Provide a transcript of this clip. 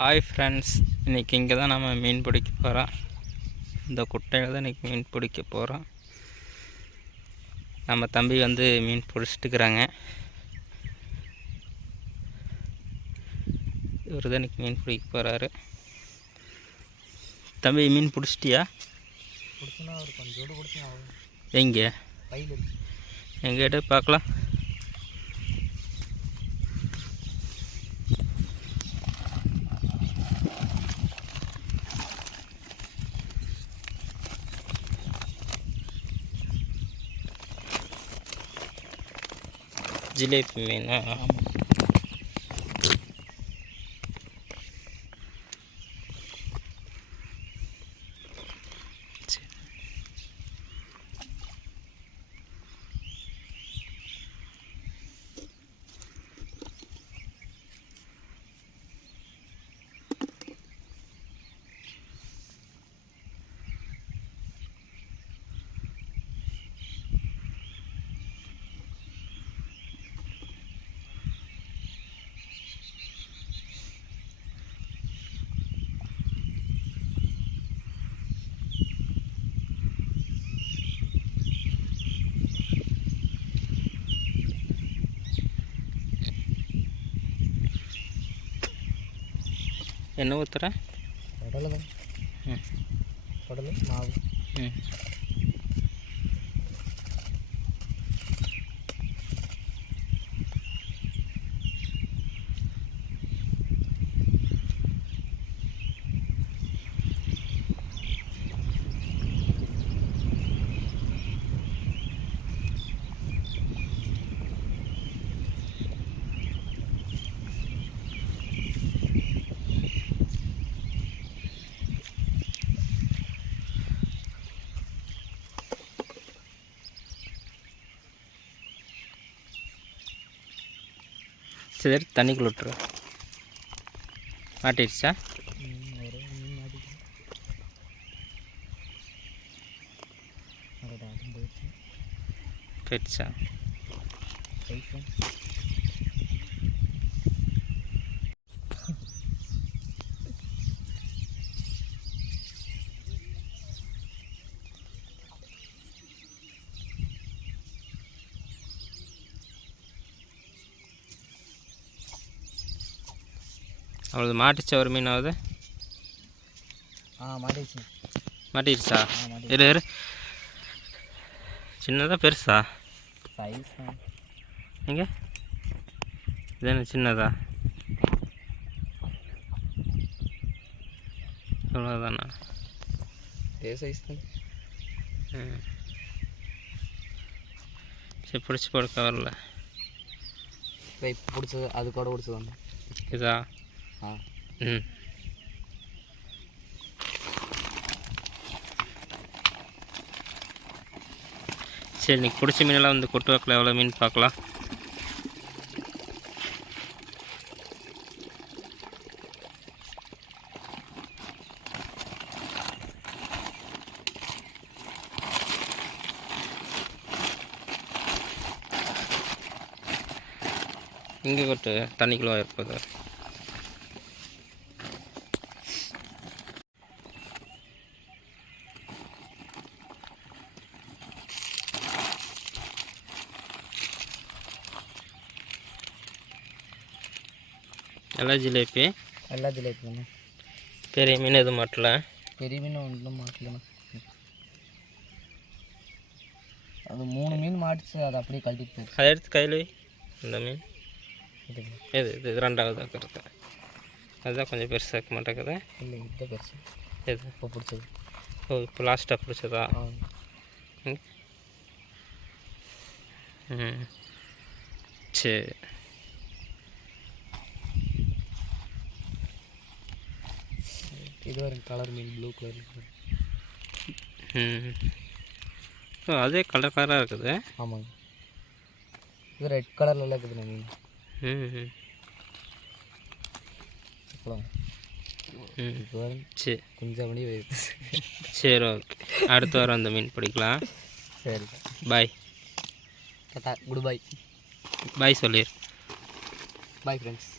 Hi friends, இன்றைக்கி இங்கே தான் நம்ம மீன் பிடிக்க போகிறோம். இந்த குட்டையில் தான் இன்றைக்கி மீன் பிடிக்க போகிறோம். நம்ம தம்பி வந்து மீன் பிடிச்சிட்டுக்கிறாங்க. இவர் தான் இன்றைக்கி மீன் பிடிக்க போகிறாரு. தம்பி, மீன் பிடிச்சிட்டியா? எங்கே எங்கே எடு பார்க்கலாம். ஜிலேபி மீனா? என்ன ஊற்றுற? கடலை கடலை மாவு. சரி, தண்ணிக்குள்ள விட்டுரு. மாட்டிடுச்சா? போயிடுச்சா? அவ்வளோ மாட்டிச்சா? ஒரு மீன் ஆகுது. மாட்டிடுச்சா? இரு. சின்னதா பெருசா? எங்க இது என்ன சின்னதா? அவ்வளோதானா? சரி, பிடிச்சி போட வரல. பிடிச்சது அது கூட பிடிச்சது இதா? சரி, இன்னைக்கு பிடிச்ச மீனெல்லாம் வந்து கொட்டு வாக்கில் எவ்வளோ மீன் பார்க்கலாம். இங்கே கொட்டு, தண்ணிக்குள்ளே இருப்பது. எல்லா ஜிலேபி தானே. பெரிய மீன் எதுவும் மாட்டல? பெரிய மீன் ஒன்றும் மாட்டலண்ணா. அது 3 மீன் மாட்டுச்சு, அது அப்படியே கழட்டிட்டு போயிடுச்சு. அதை எடுத்து கையில் இந்த மீன் இது ரெண்டாவது ஆக்கிறது. அதுதான் கொஞ்சம் பெருசாக இருக்க மாட்டேங்குது. இல்லை, இதுதான் பெருசு. எது இப்போ பிடிச்சது? ஓ, இப்போ லாஸ்ட்டாக பிடிச்சதா? சரி. இது ஒரு கலர் மீன், ப்ளூ கலர். ஓ, அதே கலர் கலராக இருக்குது. ஆமாங்க, இது ரெட் கலரில் இருக்குதுண்ணா மீன். சரி, கொஞ்சம் மணி வருது. சரி, ஓகே. அடுத்த வாரம் அந்த மீன் பிடிக்கலாம். சரி, bye. Tata, goodbye. Bye சொல்லிடு. Bye friends.